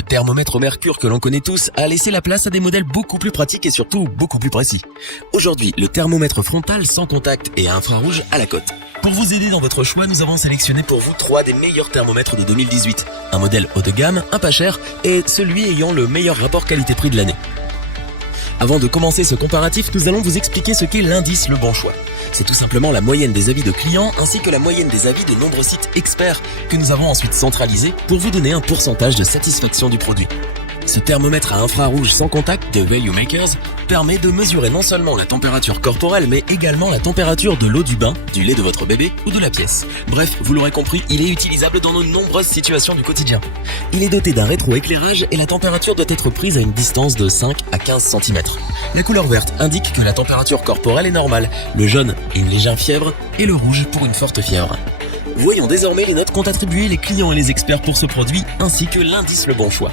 Le thermomètre au mercure que l'on connaît tous a laissé la place à des modèles beaucoup plus pratiques et surtout beaucoup plus précis. Aujourd'hui, le thermomètre frontal sans contact et à infrarouge à la cote. Pour vous aider dans votre choix, nous avons sélectionné pour vous 3 des meilleurs thermomètres de 2018. Un modèle haut de gamme, un pas cher et celui ayant le meilleur rapport qualité-prix de l'année. Avant de commencer ce comparatif, nous allons vous expliquer ce qu'est l'indice Le Bon Choix. C'est tout simplement la moyenne des avis de clients ainsi que la moyenne des avis de nombreux sites experts que nous avons ensuite centralisés pour vous donner un pourcentage de satisfaction du produit. Ce thermomètre à infrarouge sans contact de Value Makers permet de mesurer non seulement la température corporelle mais également la température de l'eau du bain, du lait de votre bébé ou de la pièce. Bref, vous l'aurez compris, il est utilisable dans de nombreuses situations du quotidien. Il est doté d'un rétroéclairage et la température doit être prise à une distance de 5 à 15 cm. La couleur verte indique que la température corporelle est normale, le jaune une légère fièvre et le rouge pour une forte fièvre. Voyons désormais les notes qu'ont attribuées les clients et les experts pour ce produit ainsi que l'indice Le Bon Choix.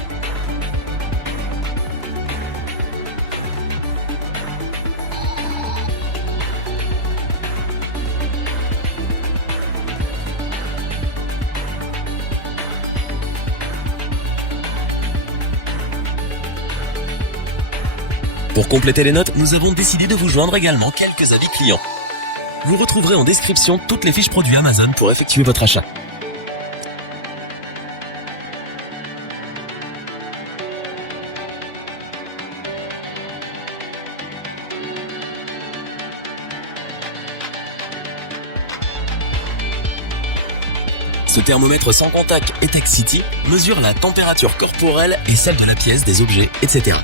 Pour compléter les notes, nous avons décidé de vous joindre également quelques avis clients. Vous retrouverez en description toutes les fiches produits Amazon pour effectuer votre achat. Ce thermomètre sans contact Etex City mesure la température corporelle et celle de la pièce, des objets, etc.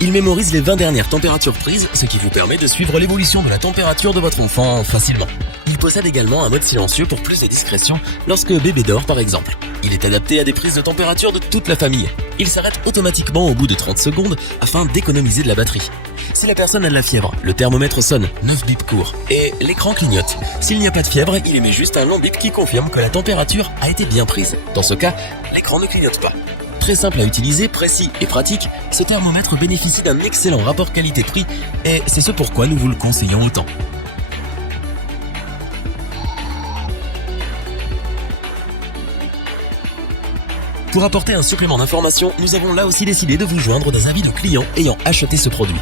Il mémorise les 20 dernières températures prises, ce qui vous permet de suivre l'évolution de la température de votre enfant facilement. Il possède également un mode silencieux pour plus de discrétion lorsque bébé dort par exemple. Il est adapté à des prises de température de toute la famille. Il s'arrête automatiquement au bout de 30 secondes afin d'économiser de la batterie. Si la personne a de la fièvre, le thermomètre sonne, 9 bips courts, et l'écran clignote. S'il n'y a pas de fièvre, il émet juste un long bip qui confirme que la température a été bien prise. Dans ce cas, l'écran ne clignote pas. Très simple à utiliser, précis et pratique, ce thermomètre bénéficie d'un excellent rapport qualité-prix et c'est ce pourquoi nous vous le conseillons autant. Pour apporter un supplément d'information, nous avons là aussi décidé de vous joindre des avis de clients ayant acheté ce produit.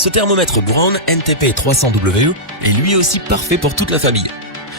Ce thermomètre Braun NTP 300WE est lui aussi parfait pour toute la famille.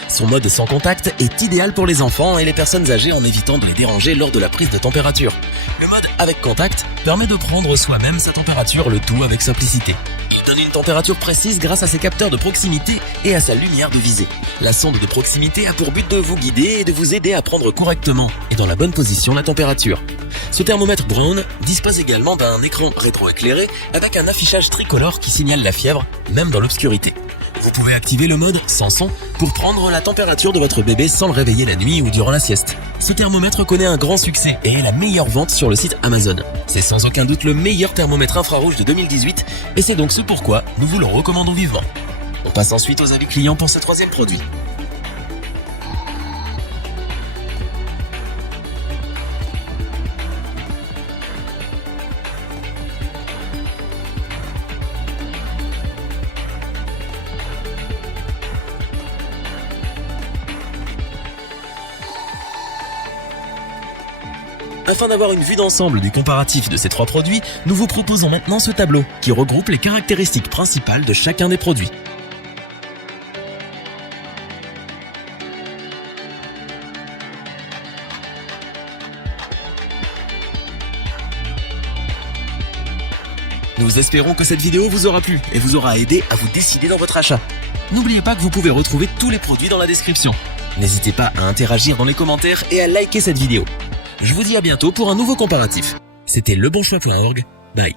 Son mode sans contact est idéal pour les enfants et les personnes âgées en évitant de les déranger lors de la prise de température. Le mode avec contact permet de prendre soi-même sa température, le tout avec simplicité. Il donne une température précise grâce à ses capteurs de proximité et à sa lumière de visée. La sonde de proximité a pour but de vous guider et de vous aider à prendre correctement et dans la bonne position la température. Ce thermomètre Braun dispose également d'un écran rétroéclairé avec un affichage tricolore qui signale la fièvre, même dans l'obscurité. Vous pouvez activer le mode sans son pour prendre la température de votre bébé sans le réveiller la nuit ou durant la sieste. Ce thermomètre connaît un grand succès et est la meilleure vente sur le site Amazon. C'est sans aucun doute le meilleur thermomètre infrarouge de 2018 et c'est donc ce pourquoi nous vous le recommandons vivement. On passe ensuite aux avis clients pour ce troisième produit. Afin d'avoir une vue d'ensemble du comparatif de ces 3 produits, nous vous proposons maintenant ce tableau qui regroupe les caractéristiques principales de chacun des produits. Nous espérons que cette vidéo vous aura plu et vous aura aidé à vous décider dans votre achat. N'oubliez pas que vous pouvez retrouver tous les produits dans la description. N'hésitez pas à interagir dans les commentaires et à liker cette vidéo. Je vous dis à bientôt pour un nouveau comparatif. C'était lebonchoix.org. Bye.